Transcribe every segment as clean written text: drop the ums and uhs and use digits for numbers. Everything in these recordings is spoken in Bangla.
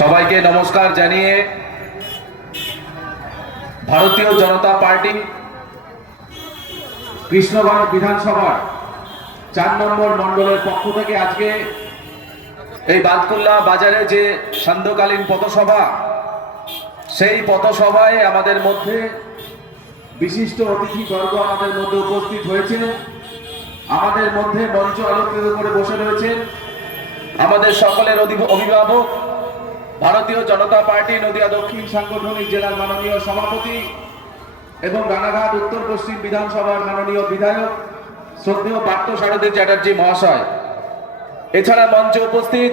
সবাইকে নমস্কার জানিয়ে ভারতীয় জনতা পার্টি কৃষ্ণগঞ্জ বিধানসভার ৪ নম্বর মণ্ডলের পক্ষ থেকে আজকে এই বাদকুল্লা বাজারে যে সান্ধ্যকালীন পথসভা, সেই পথসভায় আমাদের মধ্যে বিশিষ্ট অতিথিবর্গ আমাদের মধ্যে উপস্থিত হয়েছে। আমাদের মধ্যে মঞ্চ আলোকিত করে বসে রয়েছেন আমাদের সকলের অভিভাবক, ভারতীয় জনতা পার্টি নদিয়া দক্ষিণ সাংগঠনিক জেলার মাননীয় সভাপতি এবং রানাঘাট উত্তর পশ্চিম বিধানসভার মাননীয় বিধায়ক শ্রদ্ধেয় পার্থসারথী চ্যাটার্জি মহাশয়। এছাড়া মঞ্চে উপস্থিত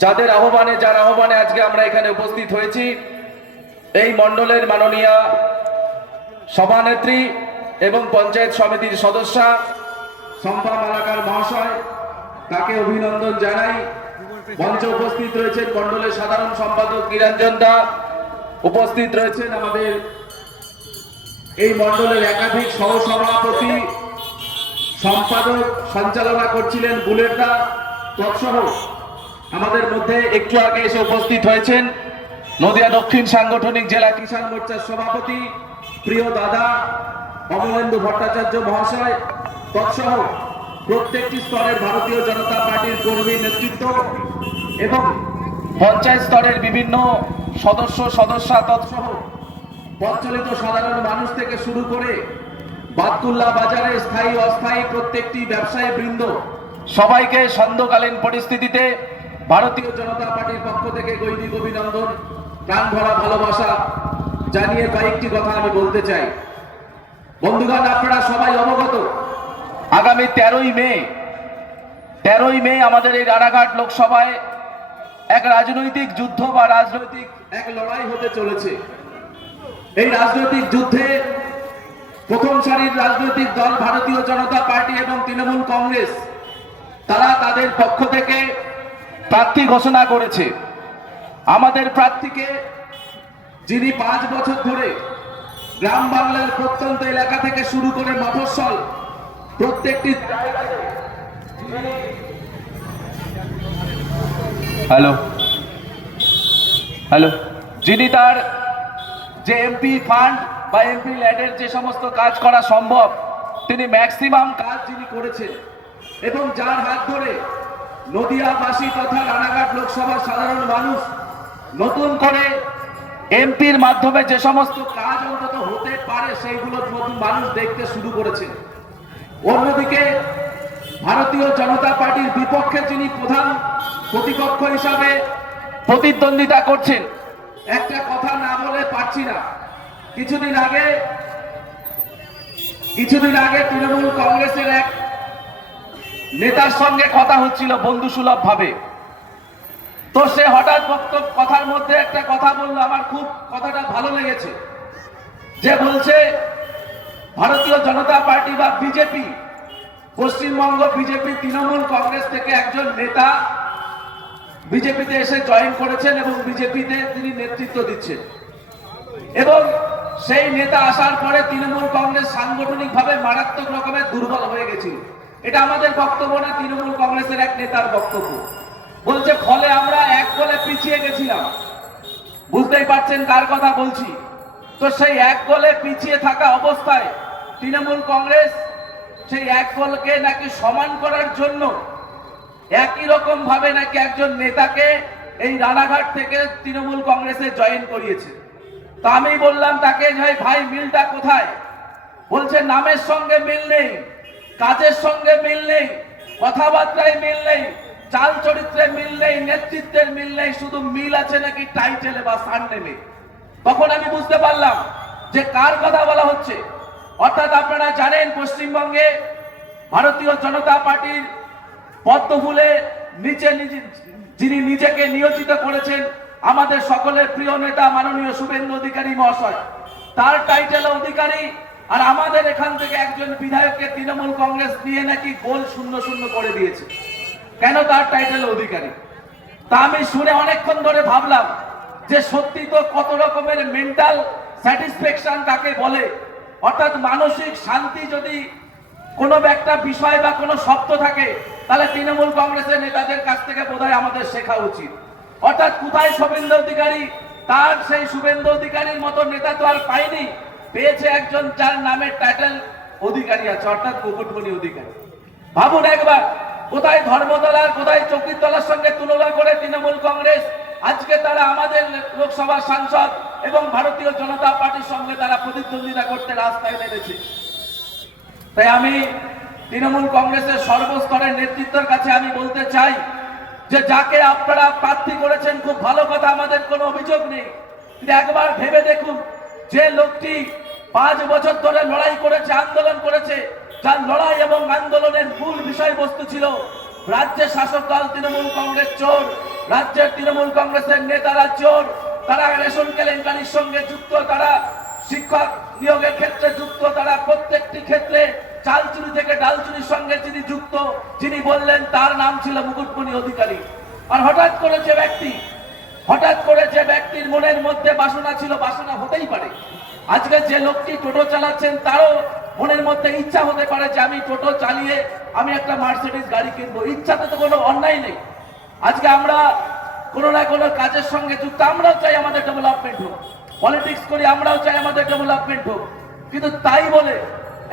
যার আহ্বানে আজকে আমরা এখানে উপস্থিত হয়েছি, এই মণ্ডলের মাননীয় সভানেত্রী এবং পঞ্চায়েত সমিতির সদস্যা শম্পা মালাকার মহাশয়, তাকে অভিনন্দন জানাই। মঞ্চে উপস্থিত রয়েছেন মণ্ডলের সাধারণ সম্পাদক নিরঞ্জন দা, উপস্থিত রয়েছেন আমাদের এই মণ্ডলের একাধিক সহসভাপতি, সম্পাদক, সঞ্চালনা করছিলেন বুলেট দা, তৎসহ আমাদের মধ্যে একটু আগে এসে উপস্থিত হয়েছেন নদিয়া দক্ষিণ সাংগঠনিক জেলা কিষাণ মোর্চার সভাপতি প্রিয় দাদা অমলেন্দু ভট্টাচার্য মহাশয়, তৎসহ প্রত্যেকটি স্তরের ভারতীয় জনতা পার্টির কর্মী নেতৃত্ব এবং পঞ্চায়েত স্তরের বিভিন্ন সদস্যা তৎসহ প্রচলিত সাধারণ মানুষ থেকে শুরু করে বাদকুল্লা বাজারে স্থায়ী অস্থায়ী প্রত্যেকটি ব্যবসায়ী বৃন্দ, সবাইকে সান্ধ্যকালীন পরিস্থিতিতে ভারতীয় জনতা পার্টির পক্ষ থেকে গৈরিক অভিনন্দন, প্রাণ ভরা ভালোবাসা জানিয়ে কয়েকটি কথা আমি বলতে চাই। বন্ধুগণ, আপনারা সবাই অবগত, আগামী 13ই মে আমাদের এই রানাঘাট লোকসভায় এক রাজনৈতিক যুদ্ধ বা রাজনৈতিক এক লড়াই হতে চলেছে। এই রাজনৈতিক যুদ্ধে প্রথম সারির রাজনৈতিক দল ভারতীয় জনতা পার্টি এবং তৃণমূল কংগ্রেস, তারা তাদের পক্ষ থেকে প্রার্থী ঘোষণা করেছে। আমাদের প্রার্থীকে, যিনি 5 বছর ধরে গ্রাম বাংলার প্রত্যন্ত এলাকা থেকে শুরু করে মফস্বল প্রত্যেকটি যিনি তার যে এমপি ফান্ড বা এমপি ল্যাডের যে সমস্ত কাজ করা সম্ভব, তিনি ম্যাক্সিমাম কাজ যিনি করেছেন এবং যার হাত ধরে নদিয়াবাসী তথা রানাঘাট লোকসভার সাধারণ মানুষ নতুন করে এমপির মাধ্যমে যে সমস্ত কাজ অন্তত হতে পারে সেইগুলো নতুন মানুষ দেখতে শুরু করেছে। অন্যদিকে ভারতীয় জনতা পার্টির বিপক্ষে যিনি প্রধান প্রতিপক্ষ হিসাবে প্রতিদ্বন্দ্বিতা করছেন, একটা কথা না বলে পারছি না। কিছুদিন আগে তৃণমূল কংগ্রেসের এক নেতার সঙ্গে কথা হচ্ছিল বন্ধুসুলভ ভাবে। তো সে হঠাৎ কথার মধ্যে একটা কথা বললো, আমার খুব কথাটা ভালো লেগেছে। যে বলছে ভারতীয় জনতা পার্টি বা বিজেপি, পশ্চিমবঙ্গ বিজেপি তৃণমূল কংগ্রেস থেকে একজন নেতা বিজেপিতে এসে জয়েন করেছেন এবং বিজেপিতে তিনি নেতৃত্ব দিচ্ছেন, এবং সেই নেতা আসার পরে তৃণমূল কংগ্রেস সাংগঠনিকভাবে মারাত্মক রকমের দুর্বল হয়ে গেছিল। এটা আমাদের বক্তব্য না, তৃণমূল কংগ্রেসের এক নেতার বক্তব্য। বলছে ফলে আমরা এক গোলে পিছিয়ে গেছিলাম। বুঝতেই পারছেন কার কথা বলছি। তো সেই এক গোলে পিছিয়ে থাকা অবস্থায় তৃণমূল কংগ্রেস সেই এক গোলকে নাকি সমান করার জন্য একই রকম ভাবে নাকি একজন নেতাকে এই রানাঘাট থেকে তৃণমূল কংগ্রেসে জয়েন করিয়েছে। তো আমি বললাম তাকে, ভাই মিলটা কোথায়? বলছে নামের সঙ্গে মিল নেই, কাজের সঙ্গে মিল নেই, কথাবার্তায় মিল নেই, চাল চরিত্রে মিল নেই, নেতৃত্বের মিল নেই, শুধু মিল আছে নাকি টাইটেলে বা সারনেমে। তখন আমি বুঝতে পারলাম যে কার কথা বলা হচ্ছে। অর্থাৎ আপনারা জানেন, পশ্চিমবঙ্গে ভারতীয় জনতা পার্টির পদ্মফুলে যিনি নিজেকে নিয়োজিত করেছেন আমাদের সকলের প্রিয় নেতা মাননীয় শুভেন্দু অধিকারী মহাশয়, তার টাইটেল অধিকারী। আর আমাদের এখান থেকে একজন বিধায়ককে তৃণমূল কংগ্রেস নিয়ে নাকি গোল 0-0 করে দিয়েছে। কেন তার টাইটেল অধিকারী? তা আমি শুনে অনেকক্ষণ ধরে ভাবলাম যে সত্যি তো কত রকমের মেন্টাল স্যাটিসফ্যাকশন তাকে বলে। অর্থাৎ মানসিক শান্তি যদি কোনো একটা বিষয় বা কোনো শব্দ থাকে, তাহলে তৃণমূল কংগ্রেসের নেতাদের কাছ থেকে বোধহয় আমাদের শেখা উচিত। হঠাৎ কোথায় শুভেন্দু অধিকারী, তার সেই শুভেন্দু অধিকারীর মতো নেতা তো আর পায়নি, পেয়েছে একজন যার নামের টাইটেল অধিকারী আছে, অর্থাৎ মুকুটমণি অধিকারী। ভাবুন একবার, কোথায় ধর্মতলার, কোথায় চৌকিতলার সঙ্গে তুলনা করে তৃণমূল কংগ্রেস আজকে তারা আমাদের লোকসভা সাংসদ এবং ভারতীয় জনতা পার্টির সঙ্গে তারা প্রতিদ্বন্দ্বিতা করতে রাস্তায় নেমেছে। তাই আমি তৃণমূল কংগ্রেসের সর্বস্তরের নেতৃত্বের কাছে আমি বলতে চাই যে যাকে আপনারা প্রার্থী করেছেন খুব ভালো কথা, আমাদের কোনো অভিযোগ নেই, কিন্তু একবার ভেবে দেখুন যে লোকটি 5 বছর ধরে লড়াই করেছে, আন্দোলন করেছে, যার লড়াই এবং আন্দোলনের মূল বিষয়বস্তু ছিল রাজ্যের শাসক দল তৃণমূল কংগ্রেস চোর, রাজ্যের তৃণমূল কংগ্রেসের নেতারা চোর, তারা রেশন কেলেঙ্কারির সঙ্গে যুক্ত, তারা শিক্ষক নিয়োগের ক্ষেত্রে যুক্ত, তারা প্রত্যেকটি ক্ষেত্রে চাল চুরি থেকে ডাল চুরির সঙ্গে যিনি যুক্ত, যিনি বললেন তার নাম ছিল মুকুটমণি অধিকারী। আর হঠাৎ করে যে ব্যক্তির মনের মধ্যে বাসনা ছিল, বাসনা হতেই পারে, আজকে যে লোকটি টোটো চালাচ্ছেন তারও মনের মধ্যে ইচ্ছা হতে পারে যে আমি টোটো চালিয়ে আমি একটা মার্সিডিজ গাড়ি কিনবো। ইচ্ছাতে তো কোনো অন্যায় নেই। আজকে আমরা কোনো না কোনো কাজের সঙ্গে যুক্ত, আমরাও চাই আমাদের ডেভেলপমেন্ট হোক, পলিটিক্স করি, আমরাও চাই আমাদের ডেভেলপমেন্ট হোক, কিন্তু তাই বলে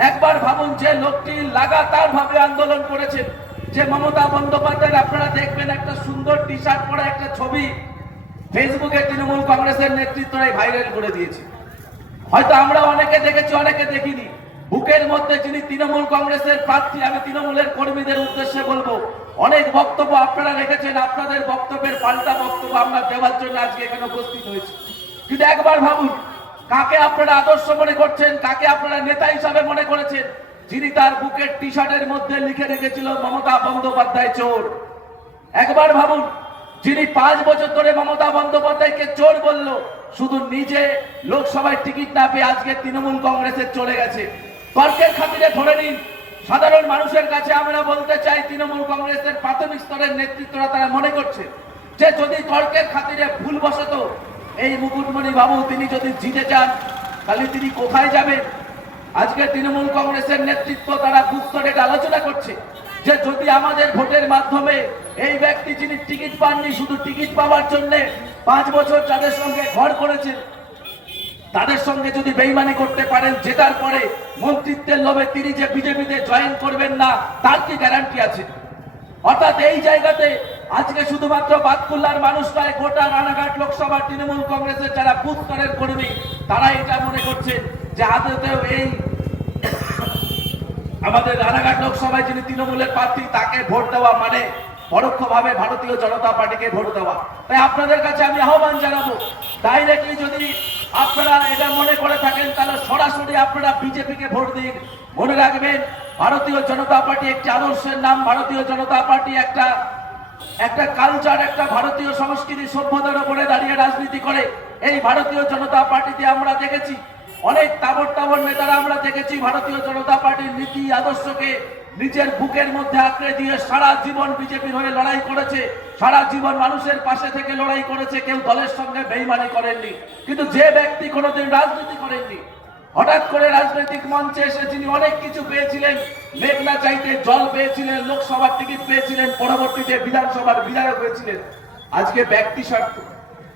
একবার ভাবুন যে লোকটি লাগাতার ভাবে আন্দোলন করেছেন, যে মমতা বন্দ্যোপাধ্যায়, আপনারা দেখবেন একটা সুন্দর টি শার্ট পরে একটা ছবি ফেসবুকে তৃণমূল কংগ্রেসের নেতৃত্বরাই ভাইরাল করে দিয়েছে। হয়তো আমরা অনেকে দেখেছি, অনেকে দেখিনি। বুকের মধ্যে যিনি তৃণমূল কংগ্রেসের প্রার্থী, আমি তৃণমূলের কর্মীদের উদ্দেশ্যে বলবো, অনেক বক্তব্য আপনারা রেখেছেন, আপনাদের বক্তব্যের পাল্টা বক্তব্য আমরা দেওয়ার জন্য আজকে এখানে উপস্থিত হয়েছি। কিন্তু একবার ভাবুন কাকে আপনারা আদর্শ মনে করছেন, কাকে আপনারা নেতা হিসাবে মনে করেছেন, যিনি তার বুকের টি শার্টের মধ্যে লিখে রেখেছিল মমতা বন্দ্যোপাধ্যায় চোর। একবার ভাবুন যিনি 5 বছর ধরে মমতা বন্দ্যোপাধ্যায়কে চোর বলল, শুধু নিজে লোকসভায় টিকিট না পেয়ে আজকে তৃণমূল কংগ্রেসে চলে গেছে। তর্কের খাতিরে ধরে নিন, সাধারণ মানুষের কাছে আমরা বলতে চাই তৃণমূল কংগ্রেসের প্রাথমিক স্তরের নেতৃত্বরা তারা মনে করছে যে যদি তর্কের খাতিরে ভুলবশত এই মুকুটমণি বাবু তিনি যদি জিতে যান তাহলে তিনি কোথায় যাবেন। আজকে তৃণমূল কংগ্রেসের নেতৃত্ব তারা বুথ স্তরে আলোচনা করছে যে যদি আমাদের ভোটের মাধ্যমে এই ব্যক্তি যিনি টিকিট পাননি, শুধু টিকিট পাওয়ার জন্য 5 বছর যাদের সঙ্গে ঘর করেছেন, তাদের সঙ্গে যদি বেইমানি করতে পারেন, জেতার পরে মন্ত্রিত্বের লোভে তিনি যে বিজেপিতে জয়েন করবেন না, তার কি গ্যারান্টি আছে? অর্থাৎ এই জায়গাতে আজকে শুধুমাত্র বাতকুল্লার মানুষ নয়, গোটা রানাঘাট লোকসভা তৃণমূল কংগ্রেসের যারা বুথ স্তরের কর্মী তারা এটা মনে করছেন যে আদতেও এই আমাদের রানাঘাট লোকসভায় যিনি তৃণমূলের প্রার্থী তাকে ভোট দেওয়া মানে পরোক্ষভাবে ভারতীয় জনতা পার্টিকে ভোট দেওয়া। তাই আপনাদের কাছে আমি আহ্বান জানাবো, ডাইরেক্টলি যদি আপনারা এটা মনে করে থাকেন তাহলে সরাসরি আপনারা বিজেপিকে ভোট দিন। মনে রাখবেন ভারতীয় জনতা পার্টি একটি আদর্শের নাম, ভারতীয় জনতা পার্টি একটা কালচার, একটা ভারতীয় সংস্কৃতি সভ্যতার উপরে দাঁড়িয়ে রাজনীতি করে। এই ভারতীয় জনতা পার্টিতে আমরা দেখেছি অনেক তাবড় নেতারা, আমরা দেখেছি ভারতীয় জনতা পার্টির নীতি আদর্শকে নিজের বুকের মধ্যে আঁকড়ে দিয়ে সারা জীবন বিজেপির হয়ে লড়াই করেছে, সারা জীবন মানুষের পাশে থেকে লড়াই করেছে, কেউ দলের সঙ্গে বেইমানি করেননি। কিন্তু যে ব্যক্তি কোনোদিন রাজনীতি করেননি, হঠাৎ করে রাজনৈতিক মঞ্চে এসে যিনি অনেক কিছু পেয়েছিলেন, মেঘনা চাইতে জল পেয়েছিলেন, লোকসভার টিকিট পেয়েছিলেন, পরবর্তীতে বিধানসভার বিধায়ক হয়েছিলেন, আজকে ব্যক্তি স্বার্থ,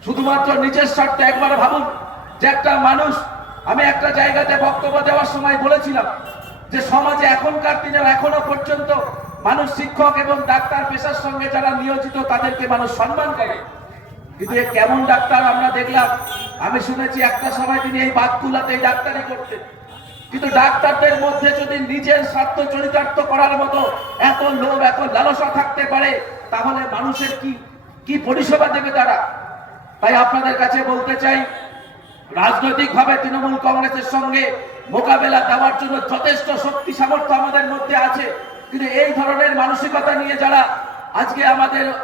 শুধুমাত্র নিজের স্বার্থে। একবার ভাবুন যে একটা মানুষ, আমি একটা জায়গাতে বক্তব্য দেওয়ার সময় বলেছিলাম যে সমাজে এখনকার দিনে এখনো পর্যন্ত মানুষ শিক্ষক এবং ডাক্তার পেশার সঙ্গে যারা নিয়োজিত তাদেরকে মানুষ সম্মান করে, কিন্তু কেমন ডাক্তার আমরা দেখলাম। আমি শুনেছি একটা সময় তিনি এই বাতকুল্লাতে ডাক্তারি করতেন, কিন্তু ডাক্তারদের মধ্যে যদি নিজের স্বার্থ চরিতার্থ করার মতো এত লোভ, এত লালসা থাকতে পারে, তাহলে মানুষের কি পরিষেবা দেবে তারা? তাই আপনাদের কাছে বলতে চাই, রাজনৈতিকভাবে তৃণমূল কংগ্রেসের সঙ্গে মোকাবেলা দেওয়ার জন্য যথেষ্ট শক্তি সামর্থ্য আমাদের মধ্যে আছে, কিন্তু এই ধরনের মানসিকতা নিয়ে যারা আজকে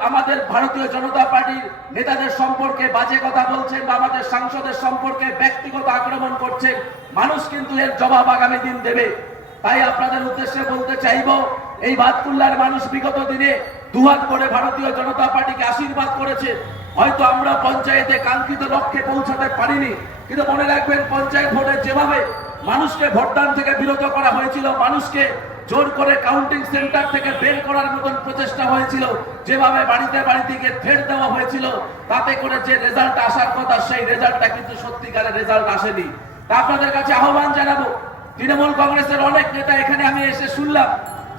আমাদের ভারতীয় জনতা পার্টির নেতাদের সম্পর্কে বাজে কথা বলছেন বা আমাদের সাংসদের সম্পর্কে ব্যক্তিগত আক্রমণ করছেন, মানুষ কিন্তু এর জবাব আগামী দিন দেবে। তাই আপনাদের উদ্দেশ্যে বলতে চাইব, এই বাতকুল্লার মানুষ বিগত দিনে দুহাত করে ভারতীয় জনতা পার্টিকে আশীর্বাদ করেছে। হয়তো আমরা পঞ্চায়েতে কাঙ্ক্ষিত লক্ষ্যে পৌঁছাতে পারিনি, কিন্তু মনে রাখবেন পঞ্চায়েত ভোটে যেভাবে মানুষকে ভোটদান থেকে বিরত করা হয়েছিল, মানুষকে জোর করে কাউন্টিং সেন্টার থেকে বের করার মতন প্রচেষ্টা হয়েছিল, যেভাবে বাড়িতে বাড়িতে গিয়ে থ্রেট দেওয়া হয়েছিল, তাতে করে যে রেজাল্ট আসার কথা সেই রেজাল্টটা কিন্তু সত্যিকারের রেজাল্ট আসেনি। তা আপনাদের কাছে আহ্বান জানাবো, তৃণমূল কংগ্রেসের অনেক নেতা এখানে আমি এসে শুনলাম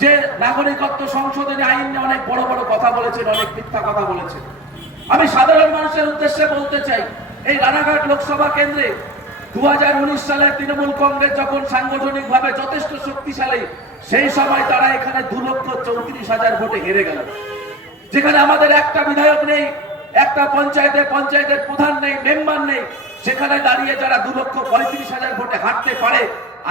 যে নাগরিকত্ব সংশোধনী আইন নিয়ে অনেক বড় বড় কথা বলেছেন, অনেক মিথ্যা কথা বলেছেন। আমি সাধারণ মানুষের উদ্দেশ্যে বলতে চাই, এই রানাঘাট লোকসভা কেন্দ্রে 2019 সালে তৃণমূল কংগ্রেস যখন সাংগঠনিকভাবে যথেষ্ট শক্তিশালী, সেই সময় তারা এখানে 2,34,000 ভোটে হেরে গেল। যেখানে আমাদের একটা বিধায়ক নেই, একটা পঞ্চায়েতের প্রধান নেই, মেম্বার নেই, সেখানে দাঁড়িয়ে যারা 2,35,000 ভোটে হারতে পারে,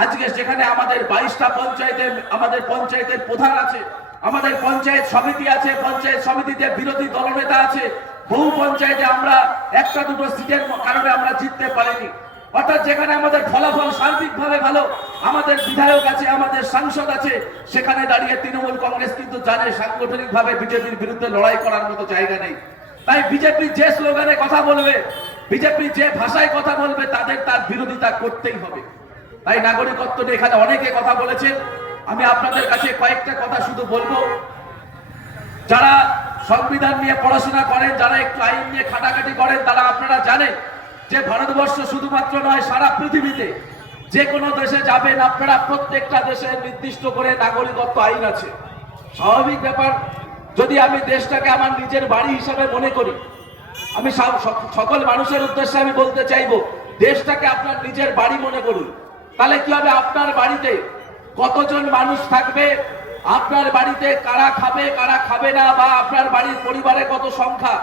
আজকে যেখানে আমাদের 22টা পঞ্চায়েতে আমাদের পঞ্চায়েতের প্রধান আছে, আমাদের পঞ্চায়েত সমিতি আছে, পঞ্চায়েত সমিতিতে বিরোধী দলনেতা আছে, বহু পঞ্চায়েতে আমরা একটা দুটো সিটের কারণে আমরা জিততে পারিনি। অর্থাৎ যেখানে আমাদের ফলাফল সার্বিকভাবে ভালো, আমাদের বিধায়ক আছে, আমাদের সাংসদ আছে, সেখানে দাঁড়িয়ে তৃণমূল কংগ্রেস কিন্তু জানে সাংগঠনিকভাবে বিজেপির বিরুদ্ধে লড়াই করার মতো জায়গা নেই। তাই বিজেপি যে স্লোগানে কথা বলবে, বিজেপি যে ভাষায় কথা বলবে, তাদের তার বিরোধিতা করতেই হবে। তাই নাগরিকত্ব নিয়ে এখানে অনেকে কথা বলেছেন, আমি আপনাদের কাছে কয়েকটা কথা শুধু বলবো। যারা সংবিধান নিয়ে পড়াশোনা করেন, যারা একটু আইন নিয়ে খাটাখাটি করেন, তারা আপনারা জানেন যে ভারতবর্ষ শুধুমাত্র নয়, সারা পৃথিবীতে যে কোনো দেশে যাবেন আপনারা, প্রত্যেকটা দেশের নির্দিষ্ট করে নাগরিকত্ব আইন আছে। স্বাভাবিক ব্যাপার, যদি আমি দেশটাকে আমার নিজের বাড়ি হিসাবে মনে করি, আমি সকল মানুষের উদ্দেশ্যে আমি বলতে চাইবো, দেশটাকে আপনার নিজের বাড়ি মনে করুন। তাহলে কি হবে, আপনার বাড়িতে কতজন মানুষ থাকবে, আপনার বাড়িতে কারা খাবে কারা খাবে না, বা আপনার বাড়ির পরিবারে কত সংখ্যা,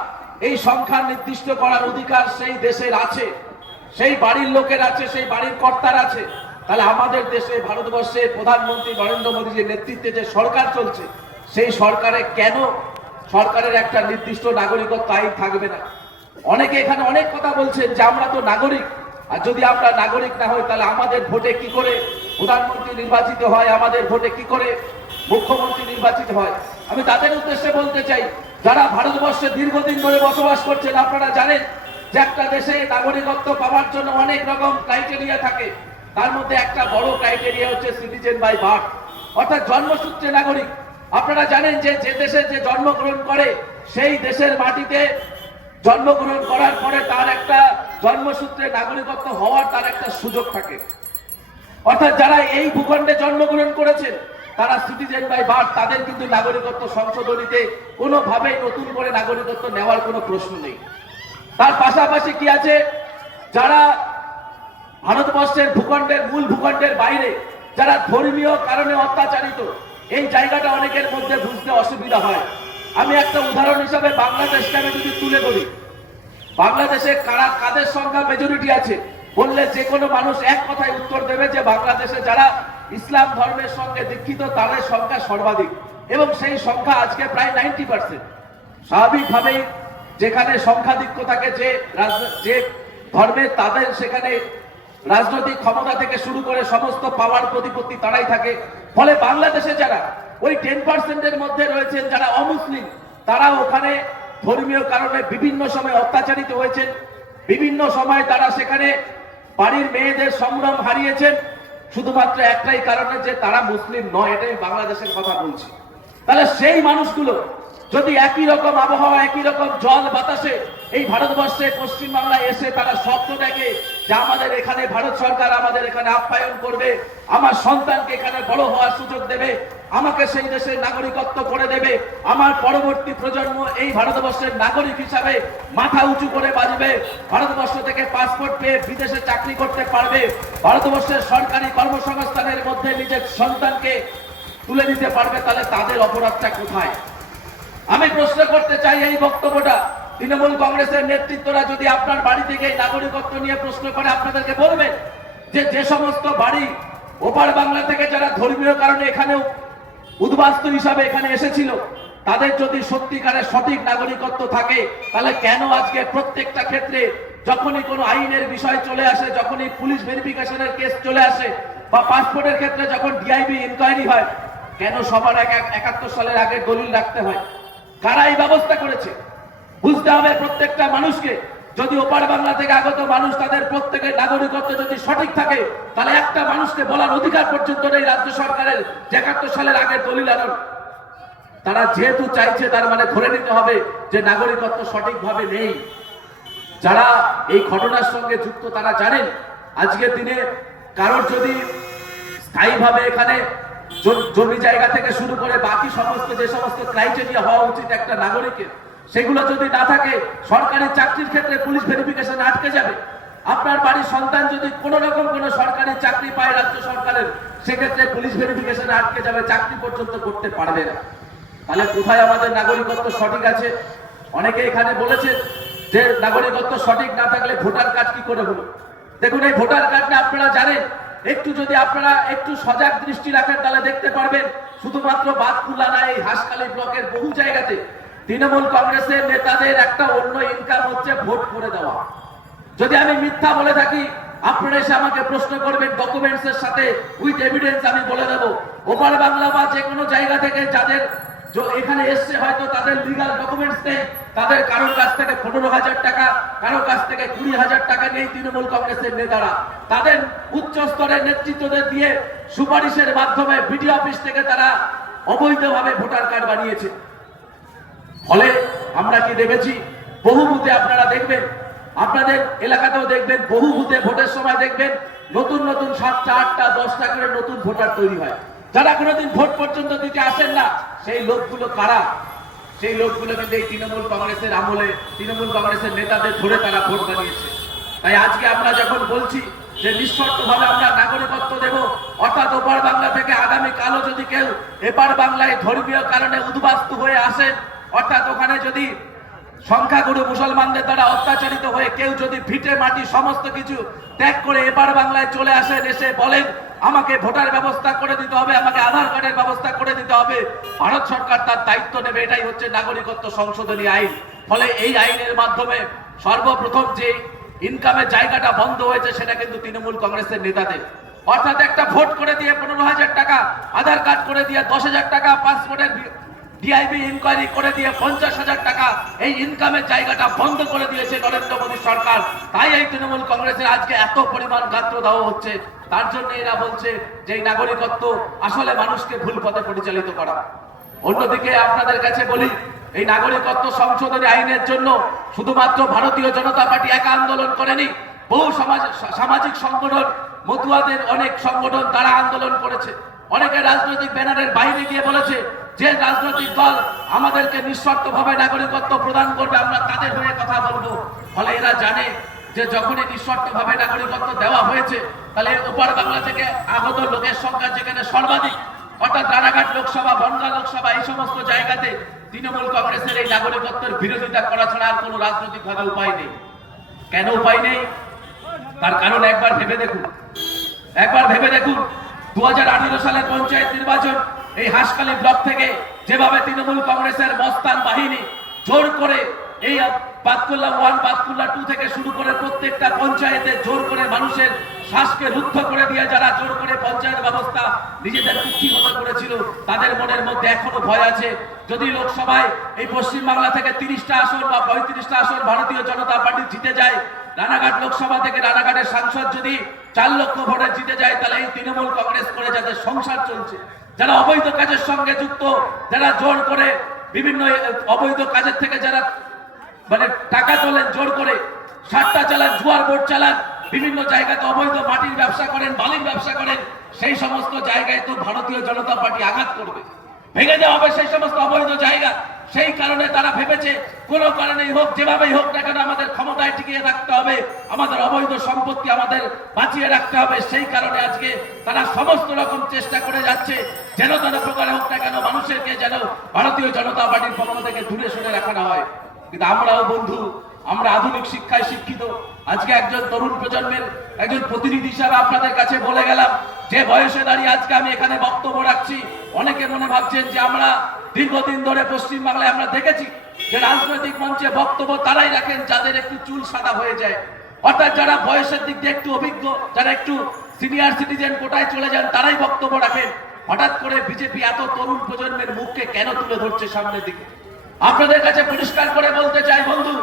এই সংখ্যা নির্দিষ্ট করার অধিকার সেই দেশের আছে, সেই বাড়ির লোকের আছে, সেই বাড়ির কর্তার আছে। তাহলে আমাদের দেশে ভারতবর্ষে প্রধানমন্ত্রী নরেন্দ্র মোদীর নেতৃত্বে যে সরকার চলছে, সেই সরকারে কেন সরকারের একটা নির্দিষ্ট নাগরিকত্ব আইন থাকবে না? অনেকে এখানে অনেক কথা বলছেন যে আমরা তো নাগরিক, আর যদি আমরা নাগরিক না হই তাহলে আমাদের ভোটে কি করে প্রধানমন্ত্রী নির্বাচিত হয়, আমাদের ভোটে কি করে মুখ্যমন্ত্রী নির্বাচিত হয়? আমি তাদের উদ্দেশ্যে বলতে চাই, যারা ভারতবর্ষে দীর্ঘদিন ধরে বসবাস করছেন, আপনারা জানেন যে একটা দেশে নাগরিকত্ব পাওয়ার জন্য অনেক রকম ক্রাইটেরিয়া থাকে। তার মধ্যে একটা বড় ক্রাইটেরিয়া হচ্ছে সিটিজেন বাই বার্থ, অর্থাৎ জন্মসূত্রে নাগরিক। আপনারা জানেন যে যে দেশে যে জন্মগ্রহণ করে, সেই দেশের মাটিতে জন্মগ্রহণ করার পরে তার একটা জন্মসূত্রে নাগরিকত্ব হওয়ার তার একটা সুযোগ থাকে। অর্থাৎ যারা এই ভূখণ্ডে জন্মগ্রহণ করেছেন, তারা সিটিজেন বাই বার্থ, তাদের কিন্তু নাগরিকত্ব সংশোধনীতে কোনোভাবেই নতুন করে নাগরিকত্ব নেওয়ার কোনো প্রশ্ন নেই। তার পাশাপাশি কি আছে, যারা ভারতবর্ষের ভূখণ্ডের মূল ভূখণ্ডের বাইরে, যারা ধর্মীয় কারণে অত্যাচারিত, এই জায়গাটা অনেকের মধ্যে বুঝতে অসুবিধা হয়। আমি একটা উদাহরণ হিসাবে বাংলাদেশকে আমি যদি তুলে ধরি, বাংলাদেশে কাদের সংখ্যা মেজরিটি আছে বললে যে কোনো মানুষ এক কথায় উত্তর দেবে যে বাংলাদেশে যারা ইসলাম ধর্মের সঙ্গে দীক্ষিত তাদের সংখ্যা সর্বাধিক, এবং সেই সংখ্যা আজকে প্রায় 90%। স্বাভাবিকভাবেই যেখানে সংখ্যাধিক্য থাকে, যে ধর্মের, তাদের সেখানে রাজনৈতিক ক্ষমতা থেকে শুরু করে সমস্ত পাওয়ার প্রতিপত্তি তারাই থাকে। ফলে বাংলাদেশে যারা ওই 10%-এর মধ্যে রয়েছেন, যারা অমুসলিম, তারা ওখানে ধর্মীয় কারণে বিভিন্ন সময় অত্যাচারিত হয়েছেন, বিভিন্ন সময় তারা সেখানে বাড়ির মেয়েদের সম্ভ্রম হারিয়েছেন, শুধুমাত্র একটাই কারণে যে তারা মুসলিম নয়। এটাই বাংলাদেশের কথা বলছি। তাহলে সেই মানুষগুলো যদি একই রকম আবহাওয়া, একই রকম জল বাতাসে এই ভারতবর্ষে পশ্চিমবাংলায় এসে তারা স্বপ্ন দেখে যে আমাদের এখানে ভারত সরকার আমাদের এখানে আপ্যায়ন করবে, আমার সন্তানকে এখানে বড় হওয়ার সুযোগ দেবে, আমাকে সেই দেশের নাগরিকত্ব করে দেবে, আমার পরবর্তী প্রজন্ম এই ভারতবর্ষের নাগরিক হিসাবে মাথা উঁচু করে বাঁচবে, ভারতবর্ষ থেকে পাসপোর্ট পেয়ে বিদেশে চাকরি করতে পারবে, ভারতবর্ষের সরকারি কর্মসংস্থানের মধ্যে নিজের সন্তানকে তুলে দিতে পারবে, তাহলে তাদের অপরাধটা কোথায়? আমি প্রশ্ন করতে চাই এই বক্তব্যটা, তৃণমূল কংগ্রেসের নেতৃত্বরা যদি আপনার বাড়ি থেকে নাগরিকত্ব নিয়ে প্রশ্ন করে, আপনাদেরকে বলবেন যে সমস্ত বাড়ি ওপার বাংলা থেকে যারা ধর্মীয় কারণে এখানে উদ্বাস্তু হিসাবে এখানে এসেছিল, তাদের যদি সত্যিকারের সঠিক নাগরিকত্ব থাকে, তাহলে কেন আজকে প্রত্যেকটা ক্ষেত্রে যখনই কোনো আইনের বিষয় চলে আসে, যখনই পুলিশ ভেরিফিকেশনের কেস চলে আসে, বা পাসপোর্টের ক্ষেত্রে যখন ডিআইবি ইনকোয়ারি হয়, কেন সবার 71 সালের আগে দলিল রাখতে হয়? কারা এই ব্যবস্থা করেছে? বুঝতে হবে প্রত্যেকটা মানুষকে যদি ওপার বাংলা থেকে আগত মানুষ তাদের প্রত্যেকের নাগরিকত্ব যদি সঠিক থাকে, তাহলে একটা মানুষকে বলার অধিকার পর্যন্ত নেই রাজ্য সরকারের ৭১ সালের আগের দলিল আনার। তারা যেহেতু চাইছে তার মানে ধরে নিতে হবে যে নাগরিকত্ব সঠিকভাবে নেই। যারা এই ঘটনার সঙ্গে যুক্ত তারা জানেন আজকের দিনে কারোর যদি স্থায়ীভাবে এখানে জমি জায়গা থেকে শুরু করে বাকি সমস্ত যে সমস্ত ক্রাইটেরিয়া হওয়া উচিত একটা নাগরিকের, সেগুলো যদি না থাকে, সরকারি চাকরির ক্ষেত্রে পুলিশ ভেরিফিকেশন আটকে যাবে। আপনার বাড়ির সন্তান যদি কোনো রকম কোনো সরকারি চাকরি পায় রাজ্য সরকারের, সেক্ষেত্রে পুলিশ ভেরিফিকেশন আটকে যাবে, চাকরি পর্যন্ত করতে পারবে না। তাহলে কোথায় আমাদের নাগরিকত্ব সঠিক আছে? অনেকে এখানে বলেছে যে নাগরিকত্ব সঠিক না থাকলে ভোটার কার্ড কি করে হলো। দেখুন, এই ভোটার কার্ড না আপনারা জানেন, একটু যদি আপনারা একটু সজাগ দৃষ্টি রাখেন তাহলে দেখতে পারবেন শুধুমাত্র বাদকুল্লা না, এই হাসখালী ব্লকের বহু জায়গাতে তৃণমূল কংগ্রেসের নেতাদের একটা অন্য ইনকাম হচ্ছে ভোট করে দেওয়া। যদি আমি মিথ্যা বলে থাকি আপনারা এসে আমাকে প্রশ্ন করবেন, ডকুমেন্টস এর সাথে উইথ এভিডেন্স আমি বলে দেবো। ওপার বাংলা বা যে কোনো জায়গা থেকে যাদের এখানে এসছে হয়তো তাদের লিগাল ডকুমেন্টস নেই, তাদের কারোর কাছ থেকে ১৫,০০০ টাকা, কারোর কাছ থেকে ২০,০০০ টাকা নেই তৃণমূল কংগ্রেসের নেতারা তাদের উচ্চ স্তরের নেতৃত্বদের দিয়ে সুপারিশের মাধ্যমে বিডিও অফিস থেকে তারা অবৈধভাবে ভোটার কার্ড বানিয়েছে। ফলে আমরা কি দেখেছি, বহু বুথে আপনারা দেখবেন, আপনাদের এলাকাতেও দেখবেন, বহু বুথে ভোটের সময় দেখবেন নতুন নতুন ৭টা ৮টা 10টা করে নতুন ভোটার তৈরি হয়। যারা কোনোদিন ভোট পর্যন্ত দিতে আসেন না, সেই লোকগুলো কারা? সেই লোকগুলো কিন্তু এই তৃণমূল কংগ্রেসের আমলে তৃণমূল কংগ্রেসের নেতাদের ধরে তারা ভোট বানিয়েছে। তাই আজকে আমরা যখন বলছি যে নিঃশর্তভাবে আমরা নাগরিকত্ব দেব, অর্থাৎ ওপার বাংলা থেকে আগামী কালও যদি কেউ এপার বাংলায় ধর্মীয় কারণে উদ্বাস্তু হয়ে আসেন, অর্থাৎ ওখানে যদি সংখ্যাগুরু মুসলমানদের দ্বারা অত্যাচারিত হয়ে কেউ যদি ভিটে মাটি সমস্ত কিছু ত্যাগ করে এপার বাংলায় চলে আসেন, এসে বলেন আমাকে ভোটার ব্যবস্থা করে দিতে হবে, আমাকে আধার কার্ডের ব্যবস্থা করে দিতে হবে, ভারত সরকার তার দায়িত্ব নেবে। এটাই হচ্ছে নাগরিকত্ব সংশোধনী আইন। ফলে এই আইনের মাধ্যমে সর্বপ্রথম যে ইনকামের জায়গাটা বন্ধ হয়েছে সেটা কিন্তু তৃণমূল কংগ্রেসের নেতাদের। অর্থাৎ একটা ভোট করে দিয়ে ১৫,০০০ টাকা, আধার কার্ড করে দিয়ে ১০,০০০ টাকা, পাসপোর্টের ডিআইবি ইনকোয়ারি করে দিয়ে ৫০,০০০ টাকা, এই ইনকামের জায়গাটা বন্ধ করে দিয়েছে নরেন্দ্র মোদী সরকার। তাই এই তৃণমূল কংগ্রেসের আজকে এত পরিমাণ গাত্রদাহ হচ্ছে। তার জন্য এরা বলছে যে এই নাগরিকত্ব আসলে মানুষকে ভুল পথে পরিচালিত করা। অন্যদিকে আপনাদের কাছে বলি, এই নাগরিকত্ব সংশোধনী আইনের জন্য শুধুমাত্র ভারতীয় জনতা পার্টি একা আন্দোলন করেনি, বহু সামাজিক সংগঠন, মতুয়াদের অনেক সংগঠন তারা আন্দোলন করেছে। অনেকে রাজনৈতিক ব্যানারের বাইরে গিয়ে বলেছে যে রাজনৈতিক দল আমাদেরকে নিঃশর্তভাবে নাগরিকত্ব প্রদান করবে, আমরা তাদের হয়ে কথা বলবো। ফলে এরা জানে যে যখনই নিঃশর্তভাবে নাগরিকত্ব দেওয়া হয়েছে, তাহলে ওপার বাংলা থেকে আগত লোকের সংখ্যা যেখানে সর্বাধিক, অর্থাৎ রানাঘাট লোকসভা, বনগাঁ লোকসভা, এই সমস্ত জায়গাতে তৃণমূল কংগ্রেসের এই নাগরিকত্বের বিরোধিতা করা ছাড়া আর কোনো রাজনৈতিকভাবে উপায় নেই। কেন উপায় নেই? তার কারণ একবার ভেবে দেখুন, ২০১৮ সালের পঞ্চায়েত নির্বাচন এই হাসখালী ব্লক থেকে যেভাবে তৃণমূল কংগ্রেসের মস্তান বাহিনী জোর করে এই বাতকুল্লা 1, বাতকুল্লা 2 থেকে শুরু করে প্রত্যেকটা পঞ্চায়েতে জোর করে মানুষের শ্বাসকে রুদ্ধ করে দিয়ে যারা জোর করে পঞ্চায়েত ব্যবস্থা নিজেদের কুক্ষিগত করেছিল, তাদের মনের মধ্যে এখনো ভয় আছে। যদি লোকসভায় এই পশ্চিমবাংলা থেকে 30টা আসন বা 35টা আসন ভারতীয় জনতা পার্টি জিতে যায়, রানাঘাট লোকসভা থেকে রানাঘাটের সাংসদ যদি 4 লক্ষ ভোটে জিতে যায়, তাহলে এই তৃণমূল কংগ্রেস করে যাদের সংসার চলছে, যারা অবৈধ কাজের সঙ্গে যুক্ত, যারা জোর করে বিভিন্ন অবৈধ কাজের থেকে যারা মানে টাকা তোলেন, জোর করে সাট্টা চালান, জুয়ার বোর্ড চালান, বিভিন্ন জায়গাতে অবৈধ মাটির ব্যবসা করেন, বালির ব্যবসা করেন, সেই সমস্ত জায়গায় তো ভারতীয় জনতা পার্টি আঘাত করবে, ভেঙে দেওয়া হবে সেই সমস্ত অবৈধ জায়গা। সেই কারণে তারা ভেবেছে কোনো কারণেই হোক, যেভাবেই হোক না কেন আমাদের ক্ষমতায় টিকিয়ে রাখতে হবে, আমাদের অবৈধ সম্পত্তি আমাদের বাঁচিয়ে রাখতে হবে। সেই কারণে আজকে তারা সমস্ত রকম চেষ্টা করে যাচ্ছে যেন তেন প্রকারে হোক না কেন মানুষেরকে যেন ভারতীয় জনতা পার্টির পক্ষ থেকে দূরে সরে রাখানো হয়। কিন্তু আমরাও বন্ধু, আমরা আধুনিক শিক্ষায় শিক্ষিত। আজকে একজন তরুণ প্রজন্মের একজন প্রতিনিধি হিসাবে আপনাদের কাছে বলে গেলাম, যে বয়সে দাঁড়িয়ে আজকে আমি এখানে বক্তব্য রাখছি, অনেকে মনে ভাবছেন যে আমরা দীর্ঘদিন ধরে পশ্চিমবাংলায় আমরা দেখেছি যে রাজনৈতিক মঞ্চে বক্তব্য তারাই রাখেন যাদের একটু চুল সাদা হয়ে যায়, অর্থাৎ যারা বয়সের দিক দিয়ে একটু অভিজ্ঞ, যারা একটু সিনিয়র সিটিজেন কোটায় চলে যান, তারাই বক্তব্য রাখেন। হঠাৎ করে বিজেপি এত তরুণ প্রজন্মের মুখকে কেন তুলে ধরছে সামনের দিকে? আপনাদের কাছে পরিষ্কার করে বলতে চাই বন্ধু,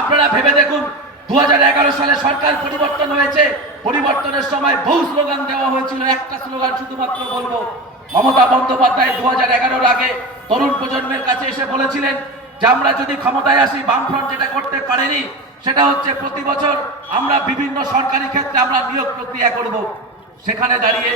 আপনারা ভেবে দেখুন, 2011 সালে সরকার পরিবর্তন হয়েছে, পরিবর্তনের সময় বহু স্লোগান দেওয়া হয়েছিল, একটা স্লোগান শুধুমাত্র বলবো, মমতা বন্দ্যোপাধ্যায় 2011-এর আগে তরুণ প্রজন্মের কাছে এসে বলেছিলেন যে আমরা যদি ক্ষমতায় আসি, বামফ্রন্ট যেটা করতে পারেনি সেটা হচ্ছে প্রতি বছর আমরা বিভিন্ন সরকারি ক্ষেত্রে আমরা নিয়োগ প্রক্রিয়া করব। সেখানে দাঁড়িয়ে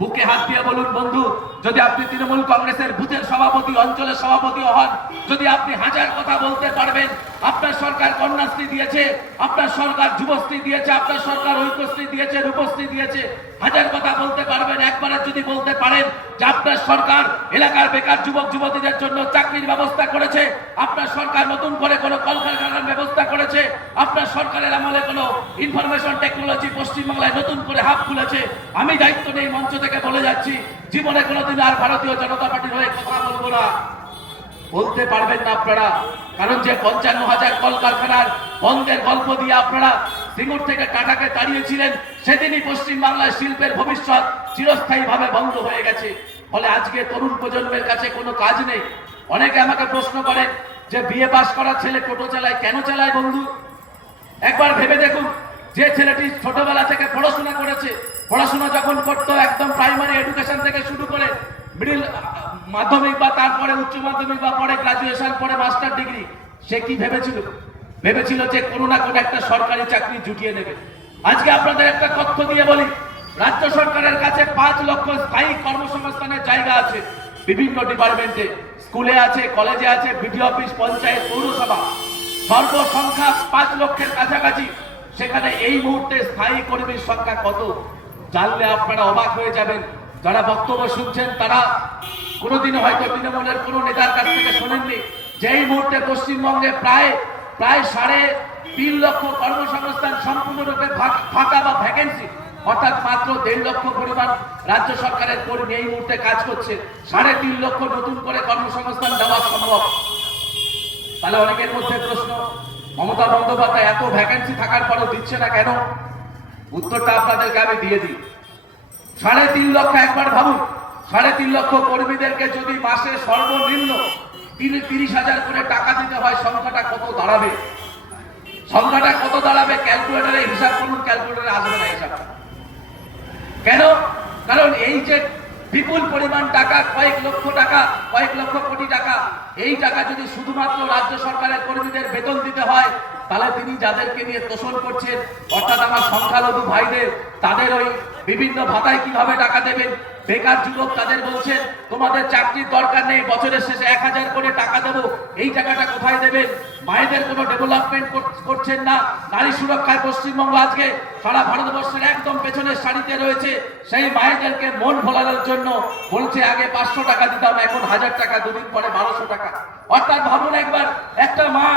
বুকে হাত দিয়ে বলুন বন্ধু, যদি আপনি তৃণমূল কংগ্রেসের বুথের সভাপতি, অঞ্চলের সভাপতি হন, যদি আপনি হাজার কথা বলতে পারবেন, আপনার সরকার কন্যাশ্রী দিয়েছে, আপনার সরকার যুবশ্রী দিয়েছে, আপনার সরকার ঐক্যশ্রী দিয়েছে, রূপশ্রী দিয়েছে, হাজার কথা বলতে পারবেন, একবারে যদি বলতে পারেন যে আপনার সরকার এলাকার বেকার যুবক যুবতীদের জন্য চাকরির ব্যবস্থা করেছে, আপনার সরকার নতুন করে কোনো কলকারখানার ব্যবস্থা করেছে, আপনার সরকারের আমলে কোনো ইনফরমেশন টেকনোলজি পশ্চিমবাংলায় নতুন করে হাব খুলেছে, আমি দায়িত্ব নেই মঞ্চ থেকে বলে যাচ্ছি, জীবনে কোনোদিন আর ভারতীয় জনতা পার্টির হয়ে কথা বলবো না। বলতে পারবেন না আপনারা, কারণ যে 55,000 কলকারখানার বন্ধের গল্প দিয়ে আপনারা সিঙ্গুর থেকে টাটাকে তাড়িয়েছিলেন, সেদিনই পশ্চিমবাংলায় শিল্পের ভবিষ্যৎ চিরস্থায়ীভাবে বন্ধ হয়ে গেছে। ফলে আজকে তরুণ প্রজন্মের কাছে কোনো কাজ নেই। অনেকে আমাকে প্রশ্ন করেন যে বিএ পাস করা ছেলে টোটো চালায়, কেন চালায় বন্ধু? একবার ভেবে দেখুন, যে ছেলেটি ছোটবেলা থেকে পড়াশোনা করেছে, পড়াশোনা যখন করতো একদম প্রাইমারি এডুকেশন থেকে শুরু করে মিডিল মাধ্যমিক বা তারপরে উচ্চ মাধ্যমিক বা পরে গ্রাজুয়েশন, পরে মাস্টার ডিগ্রি, সে কি ভেবেছিল? ভেবেছিল যে কোনো না কোনো একটা সরকারি চাকরি জুটিয়ে নেবে। আজকে আপনাদের একটা তথ্য দিয়ে বলি, রাজ্য সরকারের কাছে 5 লক্ষ স্থায়ী কর্মসংস্থানের জায়গা আছে বিভিন্ন ডিপার্টমেন্টে, স্কুলে আছে, কলেজে আছে, বিডিও অফিস, পঞ্চায়েত, পৌরসভা, সর্বসংখ্যা 5 লক্ষের কাছাকাছি। সেখানে এই মুহূর্তে স্থায়ী কর্মীর সংখ্যা কত জানলে আপনারা অবাক হয়ে যাবেন। যারা বক্তব্য শুনছেন তারা কোনোদিনও হয়তো তৃণমূলের কোনো নেতার কাছ থেকে শোনেননি যে এই মুহূর্তে পশ্চিমবঙ্গে প্রায় 3.5 লক্ষ কর্মসংস্থান সম্পূর্ণরূপে ফাঁকা বা ভ্যাকেন্সি, অর্থাৎ মাত্র 1.5 লক্ষ পরিমাণ রাজ্য সরকারের কর্মী এই মুহূর্তে কাজ করছে। 3.5 লক্ষ নতুন করে কর্মসংস্থান দেওয়া সম্ভব। তাহলে অনেকের মধ্যে প্রশ্ন, মমতা বন্দ্যোপাধ্যায় এত ভ্যাকেন্সি থাকার পরেও দিচ্ছে না কেন? উত্তরটা আপনাদেরকে আমি দিয়ে দিই। 3.5 লক্ষ, একবার ভাবুন, 3.5 লক্ষ কর্মীদেরকে যদি মাসে সর্বনিম্ন 30,000 করে টাকা দিতে হয়, সংখ্যাটা কত দাঁড়াবে? সংখ্যাটা কত দাঁড়াবে? ক্যালকুলেটারে হিসাব করুন, ক্যালকুলেটারে আসবে না হিসাবটা। কেন? কারণ এই যে বিপুল পরিমাণ টাকা, কয়েক লক্ষ কোটি টাকা, এই টাকা যদি শুধুমাত্র রাজ্য সরকারের কর্মীদের বেতন দিতে হয়, তাহলে তিনি যাদেরকে নিয়ে তোষণ করছেন, অর্থাৎ আমার সংখ্যালঘু ভাইদের, তাদের ওই বিভিন্ন ভাতায় কিভাবে টাকা দেবেন? বেকার যুবক তাদের বলছেন তোমাদের চাকরির দরকার নেই, বছরের শেষে 1,000 করে টাকা দেবো, এই টাকাটা কোথায় দেবেন? মায়েদের কোনো ডেভেলপমেন্ট করছেন না। নারী সুরক্ষায় পশ্চিমবঙ্গ আজকে সারা ভারতবর্ষের একদম পেছনের সারিতে রয়েছে। সেই মায়েদেরকে মন ভোলানোর জন্য বলছে আগে 500 টাকা দিতাম, এখন 1000 টাকা, দুদিন পরে 1200 টাকা। অর্থাৎ ভাবুন একবার, একটা মা,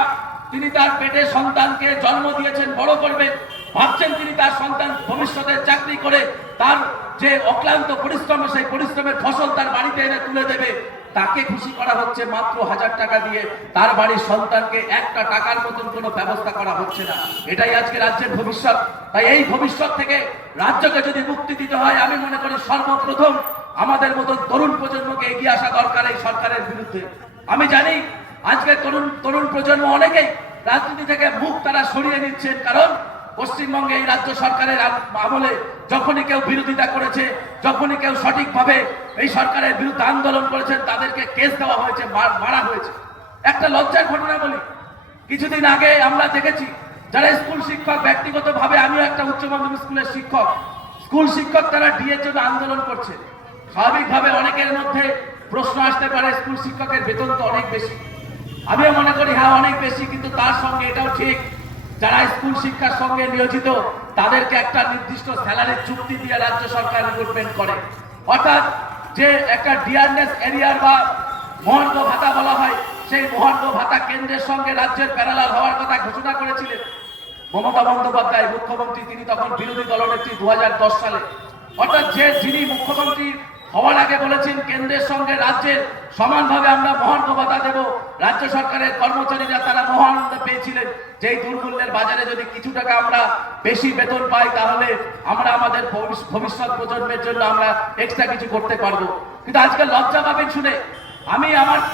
তিনি তার পেটে সন্তানকে জন্ম দিয়েছেন, বড় করবেন, ভাবছেন তিনি তার সন্তান ভবিষ্যতে চাকরি করে তার যে অক্লান্ত পরিশ্রম, সেই পরিশ্রমের ফসল তার বাড়িতে এনে তুলে দেবে, তাকে খুশি করা হচ্ছে মাত্র 1000 টাকা দিয়ে। তার বাড়ির সন্তানকে একটা টাকার মতন কোনো ব্যবস্থা করা হচ্ছে না। এটাই আজকে রাজ্যের ভবিষ্যৎ। তাই এই ভবিষ্যৎ থেকে রাজ্যকে যদি মুক্তি দিতে হয়, আমি মনে করি সর্বপ্রথম আমাদের মতন তরুণ প্রজন্মকে এগিয়ে আসা দরকার এই সরকারের বিরুদ্ধে। আমি জানি আজকে তরুণ প্রজন্ম অনেকেই রাজনীতি থেকে মুখ তারা সরিয়ে নিচ্ছেন, কারণ পশ্চিমবঙ্গে এই রাজ্য সরকারের আমলে যখনই কেউ বিরোধিতা করেছে, যখনই কেউ সঠিকভাবে এই সরকারের বিরুদ্ধে আন্দোলন করেছেন, তাদেরকে কেস দেওয়া হয়েছে, মারা হয়েছে। একটা লজ্জার ঘটনা বলি, কিছুদিন আগে আমরা দেখেছি যারা স্কুল শিক্ষক, ব্যক্তিগতভাবে আমিও একটা উচ্চ মাধ্যমিক স্কুলের শিক্ষক, স্কুল শিক্ষক তারা ডিএর জন্য আন্দোলন করছে। স্বাভাবিকভাবে অনেকের মধ্যে প্রশ্ন আসতে পারে, স্কুল শিক্ষকের বেতন তো অনেক বেশি। আমিও মনে করি হ্যাঁ অনেক বেশি, কিন্তু তার সঙ্গে এটাও ঠিক, যারা স্কুল শিক্ষার সঙ্গে নিয়োজিত তাদেরকে একটা নির্দিষ্ট স্যালারির চুক্তি দিয়ে রাজ্য সরকার রিক্রুটমেন্ট করে। অর্থাৎ যে একটা ডিয়ারনেস এরিয়ার বা মহার্ঘ ভাতা বলা হয়, সেই মহার্ঘ ভাতা কেন্দ্রের সঙ্গে রাজ্যের প্যারালাল হওয়ার কথা ঘোষণা করেছিলেন মমতা বন্দ্যোপাধ্যায় মুখ্যমন্ত্রী। তিনি তখন বিরোধী দলনেত্রী 2010 সালে। অর্থাৎ যিনি মুখ্যমন্ত্রী হওয়ার আগে বলেছেন কেন্দ্রের সঙ্গে রাজ্যের সমানভাবে আমরা মহার্ঘ ভাতা দেব, রাজ্য সরকারের কর্মচারীরা তারা মহানন্দ পেয়েছিলেন যে এই দুর্মূল্যের বাজারে যদি কিছু টাকা আমরা বেশি বেতন পাই, তাহলে আমরা আমাদের ভবিষ্যৎ প্রজন্মের জন্য আমরা এক্সট্রা কিছু করতে পারবো। কিন্তু আজকে লজ্জা পাবেন শুনে। আমি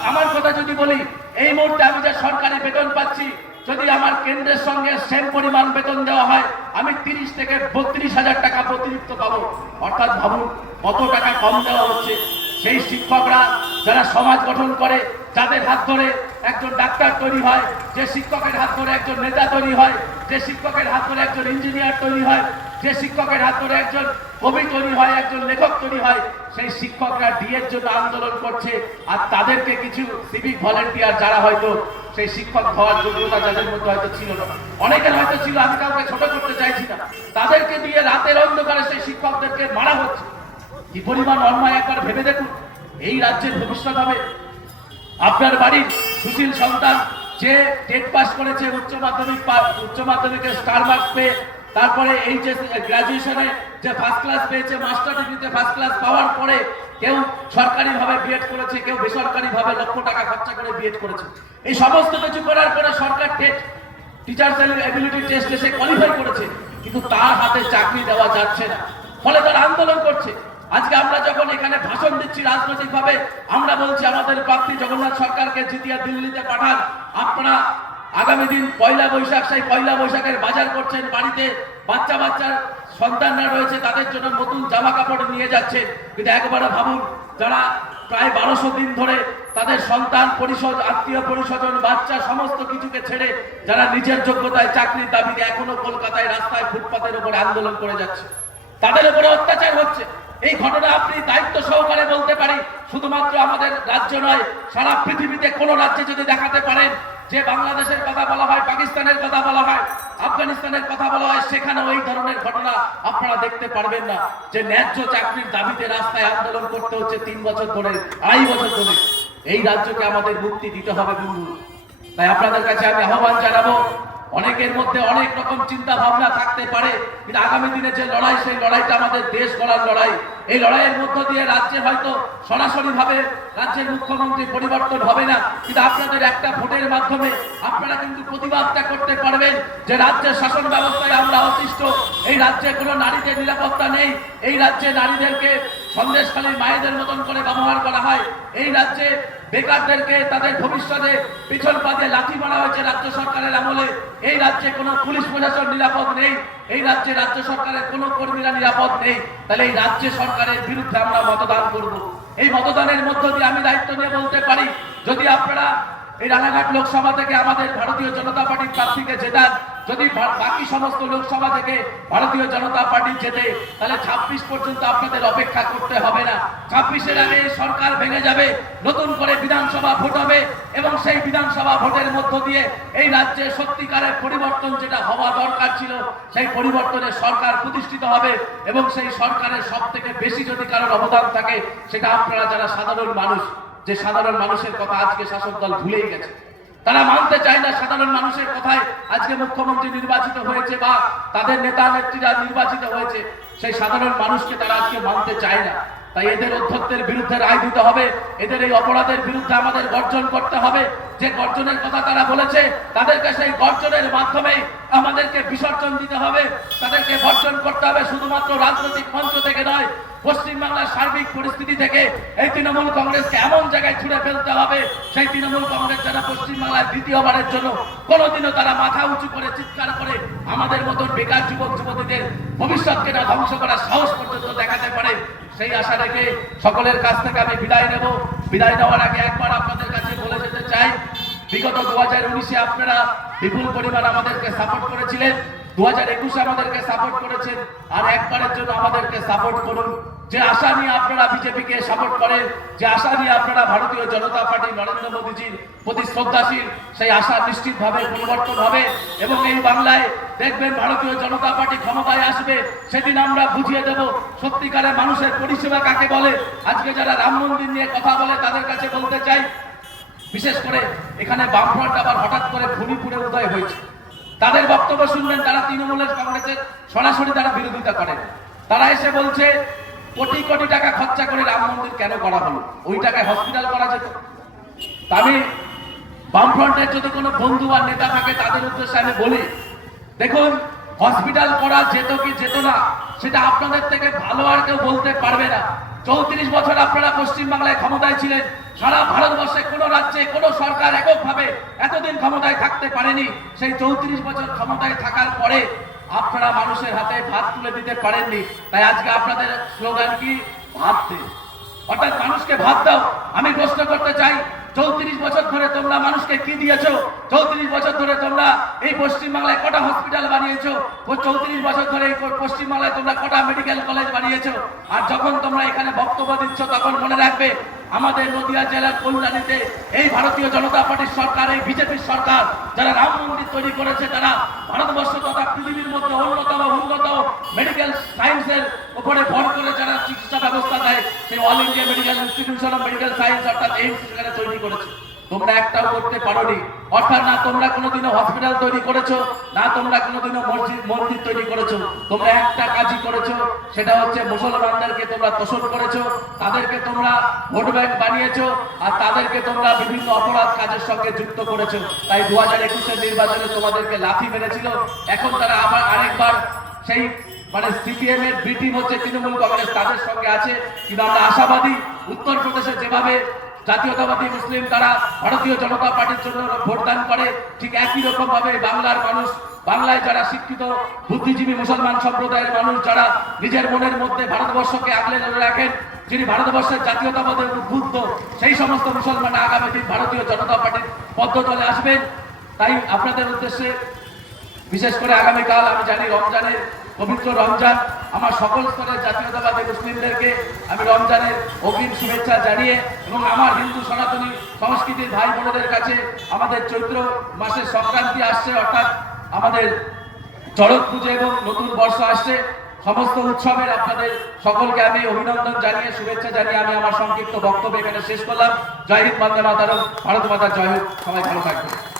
আমার কথা যদি বলি, এই মুহূর্তে আমি যে সরকারি বেতন পাচ্ছি যদি আমার কেন্দ্রের সঙ্গে সেম পরিমাণ বেতন দেওয়া হয়, আমি 30 থেকে 32,000 টাকা অতিরিক্ত পাবো। অর্থাৎ ভাবুন কত টাকা কম দেওয়া হচ্ছে। সেই শিক্ষকরা যারা সমাজ গঠন করে, যাদের হাত ধরে একজন ডাক্তার তৈরি হয়, যে শিক্ষকের হাত ধরে একজন নেতা তৈরি হয়, যে শিক্ষকের হাত ধরে একজন ইঞ্জিনিয়ার তৈরি হয়, যে শিক্ষকের হাত ধরে একজন কবি তৈরি হয়, একজন লেখক তৈরি হয়, সেই শিক্ষকরা ডিএর জন্য আন্দোলন করছে। আর তাদেরকে কিছু সিভিক ভলেন্টিয়ার যারা হয়তো সেই শিক্ষক হওয়ার যোগ্যতা যাদের মধ্যে হয়তো ছিল না, অনেকের হয়তো ছিল, আমি কাউকে ছোট করতে চাইছি না, তাদেরকে দিয়ে রাতের অন্ধকারে সেই শিক্ষকদেরকে মারা হচ্ছে। কি পরিমাণ অন্যায় একবার ভেবে দেখুন। এই রাজ্যের ভবিষ্যৎ হবে। আপনার বাড়ির সুশীল সন্তান যে টেট পাস করেছে, উচ্চ মাধ্যমিকে স্টার মার্কস পেয়ে, তারপরে এইচএস গ্রাজুয়েশনে যে ফার্স্ট ক্লাস পেয়েছে, মাস্টার ডিগ্রিতে ফার্স্ট ক্লাস পাওয়ার পরে কেউ সরকারিভাবে বিএড করেছে, কেউ বেসরকারিভাবে লক্ষ টাকা খরচা করে বিএড করেছে। এই সমস্ত কিছু করার পরে সরকার টেট টিচার্স এবিলিটি টেস্ট এসে কোয়ালিফাই করেছে, কিন্তু তার হাতে চাকরি দেওয়া যাচ্ছে না। ফলে তারা আন্দোলন করছে। আজকে আমরা যখন এখানে ভাষণ দিচ্ছি রাজনৈতিকভাবে, আমরা বলছি আমাদের প্রার্থী জগন্নাথ সরকারকে জিতিয়ে দিল্লিতে পাঠান। আপনারা আগামী দিন পয়লা বৈশাখ, সেই পয়লা বৈশাখের বাজার করছেন, বাড়িতে বাচ্চার সন্তানরা রয়েছে, তাদের জন্য নতুন জামা কাপড় নিয়ে যাচ্ছেন। কিন্তু একবারে ভাবুন, যারা প্রায় 1200 দিন ধরে তাদের সন্তান পরিষদ, আত্মীয় পরিস্বজন, বাচ্চা সমস্ত কিছুকে ছেড়ে যারা নিজের যোগ্যতায় চাকরির দাবিতে এখনো কলকাতায় রাস্তায় ফুটপাতের উপরে আন্দোলন করে যাচ্ছে, তাদের উপরে অত্যাচার হচ্ছে। এই ঘটনা আপনি দায়িত্ব সহকারে বলতে পারি, শুধুমাত্র আমাদের রাজ্য নয়, সারা পৃথিবীতে কোন রাজ্যে যদি দেখাতে পারেন যে বাংলাদেশের কথা বলা হয়, পাকিস্তানের কথা বলা হয়, আফগানিস্তানের কথা বলা হয়, সেখানেও এই ধরনের ঘটনা আপনারা দেখতে পারবেন না। যে ন্যায্য চাকরির দাবিতে রাস্তায় আন্দোলন করতে হচ্ছে 3 বছর ধরে, 2.5 বছর ধরে। এই রাজ্যকে আমাদের মুক্তি দিতে হবে বন্ধু। তাই আপনাদের কাছে আমি আহ্বান জানাবো, অনেকের মধ্যে অনেক রকম চিন্তা ভাবনা থাকতে পারে, কিন্তু আগামী দিনে যে লড়াই, সেই লড়াইটা আমাদের দেশ গড়ার লড়াই। এই লড়াইয়ের মধ্য দিয়ে রাজ্যে হয়তো সরাসরি ভাবে রাজ্যের মুখ্যমন্ত্রী পরিবর্তন হবে না, কিন্তু আপনাদের একটা ভোটের মাধ্যমে আপনারা কিন্তু প্রতিবাদটা করতে পারবেন যে রাজ্যের শাসন ব্যবস্থায় আমরা অতিষ্ঠ, এই রাজ্যে কোনো নারীদের নিরাপত্তা নেই, এই রাজ্যে নারীদেরকে সন্দেশখালীর মায়েদের মতন করে ব্যবহার করা হয়, এই রাজ্যে বেকারদেরকে তাদের ভবিষ্যতে পিছন পা দিয়ে লাঠি মারা হয়েছে রাজ্য সরকারের আমলে, এই রাজ্যে কোনো পুলিশ প্রশাসন নিরাপদ নেই, এই রাজ্যে রাজ্য সরকারের কোনো কর্মীরা নিরাপদ নেই। তাহলে এই রাজ্য সরকারের বিরুদ্ধে আমরা মতদান করব। এই মতদানের মধ্য দিয়ে আমি দায়িত্ব নিয়ে বলতে পারি, যদি আপনারা এই রানাঘাট লোকসভা থেকে আমাদের ভারতীয় জনতা পার্টির প্রার্থীকে জেতান, যদি বাকি সমস্ত লোকসভা থেকে ভারতীয় জনতা পার্টি জেতে, তাহলে 26 পর্যন্ত আপনাদের অপেক্ষা করতে হবে না। 26-এর আগে সরকার ভেঙে যাবে, নতুন করে বিধানসভা ভোট হবে, এবং সেই বিধানসভা ভোটের মধ্য দিয়ে এই রাজ্যে সত্যিকারের পরিবর্তন যেটা হওয়া দরকার ছিল, সেই পরিবর্তনের সরকার প্রতিষ্ঠিত হবে। এবং সেই সরকারের সব থেকে বেশি যদি কারোর অবদান থাকে, সেটা আপনারা যারা সাধারণ মানুষ, যে সাধারণ মানুষের কথা আজকে শাসক দল ভুলেই গেছে। তারা মানতে চায় না সাধারণ মানুষের কথায় আজকে মুখ্যমন্ত্রী নির্বাচিত হয়েছে বা তাদের নেতা নেত্রীরা নির্বাচিত হয়েছে, সেই সাধারণ মানুষকে তারা আজকে মানতে চায় না। তাই এদের অধ্যক্ষের বিরুদ্ধে রায় দিতে হবে, এদের এই অপরাধের বিরুদ্ধে আমাদের গর্জন করতে হবে। যে গর্জনের কথা তারা বলেছে, তাদেরকে সেই গর্জনের মাধ্যমে আমাদেরকে বিসর্জন দিতে হবে, তাদেরকে বর্জন করতে হবে, শুধুমাত্র রাজনৈতিক মঞ্চ থেকে নয়, পশ্চিমবাংলার সার্বিক পরিস্থিতি থেকে এই তৃণমূল কংগ্রেসকে এমন জায়গায় ছুড়ে ফেলতে হবে, সেই তৃণমূল কংগ্রেস যারা পশ্চিমবাংলায় দ্বিতীয়বারের জন্য কোনোদিনও তারা মাথা উঁচু করে চিৎকার করে আমাদের মতন বেকার যুবক যুবতীদের ভবিষ্যৎকে না ধ্বংস করার সাহস পর্যন্ত দেখাতে পারে, সেই আশা রেখে সকলের কাছ থেকে আমি বিদায় নেব। বিদায় নেওয়ার আগে একবার আপনাদের কাছে বলে যেতে চাই, বিগত 2019-এ আপনারা বিপুল পরিমাণ আমাদেরকে সাপোর্ট করেছিলেন, 2021-এ আমাদেরকে সাপোর্ট করেছেন, আর একবারের জন্য আমাদেরকে সাপোর্ট করুন। যে আশা নিয়ে আপনারা বিজেপিকে সাপোর্ট করেন, যে আশা নিয়ে আপনারা ভারতীয় জনতা পার্টি নরেন্দ্র মোদীজির প্রতি শ্রদ্ধাশীল, সেই আশা নিশ্চিতভাবে পরিবর্তন হবে। এবং এই বাংলায় দেখবেন ভারতীয় জনতা পার্টি ক্ষমতায় আসবে, সেদিন আমরা বুঝিয়ে দেব সত্যিকারের মানুষের পরিষেবা কাকে বলে। আজকে যারা রাম মন্দির নিয়ে কথা বলে, তাদের কাছে বলতে চাই, বিশেষ করে এখানে বামফ্রন্ট আবার হঠাৎ করে ভূমিপুরে উদয় হয়েছে, তাদের বক্তব্য শুনবেন, তারা তৃণমূলের কংগ্রেসের সরাসরি তারা বিরোধিতা করেন। তারা এসে বলছে কোটি কোটি টাকা খরচা করে রাম মন্দির কেন করা হলো, ওই টাকায় হসপিটাল করা যেত। আমি বামফ্রন্টের যদি কোনো বন্ধু আর নেতা থাকে, তাদের উদ্দেশ্যে আমি বলি, দেখুন, হসপিটাল করা যেত কি যেত না, সেটা আপনাদের থেকে ভালো আর কেউ বলতে পারবে না। 34 বছর আপনারা পশ্চিমবাংলায় ক্ষমতায় ছিলেন, সারা ভারতবর্ষে কোনো রাজ্যে কোনো সরকার এককভাবে এতদিন ক্ষমতায় থাকতে পারেনি। সেই 34 বছর ক্ষমতায় থাকার পরে আপনারা মানুষের হাতে ভাত তুলে দিতে পারেননি। তাই আজকে আপনাদের স্লোগান কি? ভাত দে, অর্থাৎ মানুষকে ভাত দাও। আমি প্রশ্ন করতে চাই, 34 বছর ধরে তোমরা মানুষকে কি দিয়েছো? 34 বছর ধরে তোমরা এই পশ্চিমবাংলায় কটা হসপিটাল বানিয়েছো? 34 বছর ধরে এই পশ্চিমবাংলায় তোমরা কটা মেডিকেল কলেজ বানিয়েছো? আর যখন তোমরা এখানে বক্তব্য দিচ্ছ তখন মনে রাখবে, আমাদের নদিয়া জেলার কল্যাণীতে এই ভারতীয় জনতা পার্টির সরকার, এই বিজেপির সরকার যারা রাম মন্দির তৈরি করেছে, তারা ভারতবর্ষ তথা পৃথিবীর মধ্যে অন্যতম উন্নত মেডিকেল সায়েন্সের উপরে ভর করে যারা চিকিৎসা ব্যবস্থা দেয়, সেই all India medical institution of medical science অর্থাৎ এইমস সেখানে তৈরি করেছে। তোমরা একটাও করতে পারোনি। অর্থাৎ না তোমরা কোনোদিনও হসপিটাল তৈরি করেছো, না তোমরা কোনোদিনও মসজিদ তৈরি করেছো। তোমরা একটা কাজই করেছো, সেটা হচ্ছে মুসলমানদেরকে তোমরা তোষণ করেছো, তাদেরকে তোমরা ভোট ব্যাংক বানিয়েছো, আর তাদেরকে তোমরা বিভিন্ন অপরাধ কাজের সঙ্গে যুক্ত করেছো। তাই 2021-এর নির্বাচনে তোমাদেরকে লাথি মেরেছিল। এখন তারা আবার আরেকবার সেই সিপিএম এর বি টিম হচ্ছে তৃণমূল কংগ্রেস, তাদের সঙ্গে আছে। কিন্তু আমরা আশাবাদী, উত্তরপ্রদেশে যেভাবে জাতীয়তাবাদী মুসলিম তারা ভারতীয় জনতা পার্টির জন্য ভোটদান করে, ঠিক একই রকম ভাবে বাংলার মানুষ, বাংলায় যারা শিক্ষিত বুদ্ধিজীবী মুসলমান সম্প্রদায়ের মানুষ, যারা নিজের মনের মধ্যে ভারতবর্ষকে আগলে ধরে রাখেন, যিনি ভারতবর্ষের জাতীয়তাবাদের উদ্বুদ্ধ, সেই সমস্ত মুসলমান আগামী দিন ভারতীয় জনতা পার্টির পদ্মতলে আসবেন। তাই আপনাদের উদ্দেশ্যে বিশেষ করে আগামীকাল আমি জানি রমজানের পবিত্র রমজান, আমার সকল স্তরের জাতীয়তাবাদী মুসলিমদেরকে আমি রমজানের অগ্রিম শুভেচ্ছা জানিয়ে, এবং আমার হিন্দু সনাতনী সংস্কৃতির ভাই বোনদের কাছে আমাদের চৈত্র মাসের সংক্রান্তি আসছে, অর্থাৎ আমাদের চড়ক পুজো এবং নতুন বর্ষ আসছে। সমস্ত উৎসবের আপনাদের সকলকে আমি অভিনন্দন জানিয়ে, শুভেচ্ছা জানিয়ে আমি আমার সংক্ষিপ্ত বক্তব্য এখানে শেষ করলাম। জয় হিন্দ, বন্দে মাতরম, ভারত মাতা জয় হোক। সবাই ভালো থাকবেন।